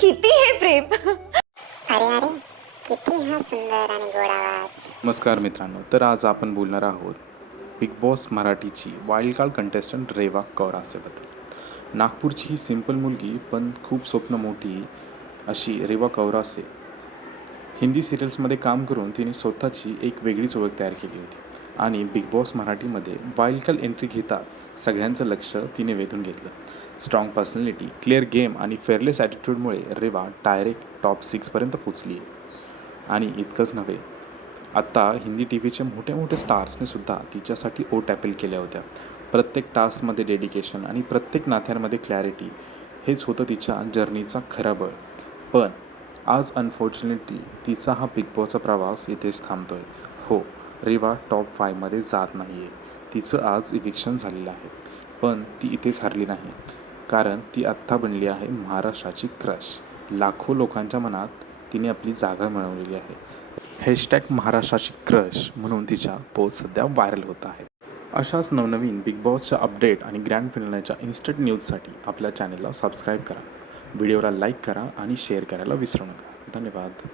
किती हे प्रेम. अरे अरे किती हा सुंदर आणि गोड आवाज. नमस्कार मित्रांनो, तर आज आपण बोलणार आहोत बिग बॉस मराठीची वाईल्ड कार्ड कंटेस्टंट रेवा कौरासेबद्दल. नागपूरची ही सिंपल मुलगी पण खूप स्वप्न मोठी अशी रेवा कौरासे हिंदी सिरियल्समध्ये काम करून तिने स्वतःची एक वेगळीच ओळख तयार केली होती आणि बिग बॉस मराठीमध्ये वाईल्ड कार्ड एंट्री घेताच सगळ्यांचं लक्ष तिने वेधून घेतलं. स्ट्रॉंग पर्सनॅलिटी, क्लिअर गेम आणि फेअरलेस ॲटिट्यूडमुळे रेवा डायरेक्ट टॉप 6पर्यंत पोचली आहे. आणि इतकंच नव्हे, आत्ता हिंदी टी व्हीचे मोठे मोठे स्टार्सने सुद्धा तिच्यासाठी ओट ॲपील केल्या होत्या. प्रत्येक टास्कमध्ये डेडिकेशन आणि प्रत्येक नात्यांमध्ये क्लॅरिटी हेच होतं तिच्या जर्नीचा खरा बळ. पण आज अनफॉर्च्युनेटली तिचा हा बिग बॉसचा प्रवास इथेच थांबतो आहे. हो, रेवा टॉप 5मध्ये जात नाही आहे. तिचं आज इविक्शन झालेलं आहे. पण ती इथेच हरली नाही, कारण ती आत्ता बनली आहे महाराष्ट्राची क्रश. लाखो लोकांच्या मनात तिने आपली जागा मिळवलेली आहे. हॅशटॅग महाराष्ट्राची क्रश म्हणून तिच्या पोस्ट सध्या व्हायरल होत आहेत. अशाच नवनवीन बिग बॉसच्या अपडेट आणि ग्रँड फिनालेच्या इन्स्टंट न्यूजसाठी आपल्या चॅनलला सबस्क्राईब करा. व्हिडिओला लाईक करा आणि शेअर करायला विसरू नका. धन्यवाद.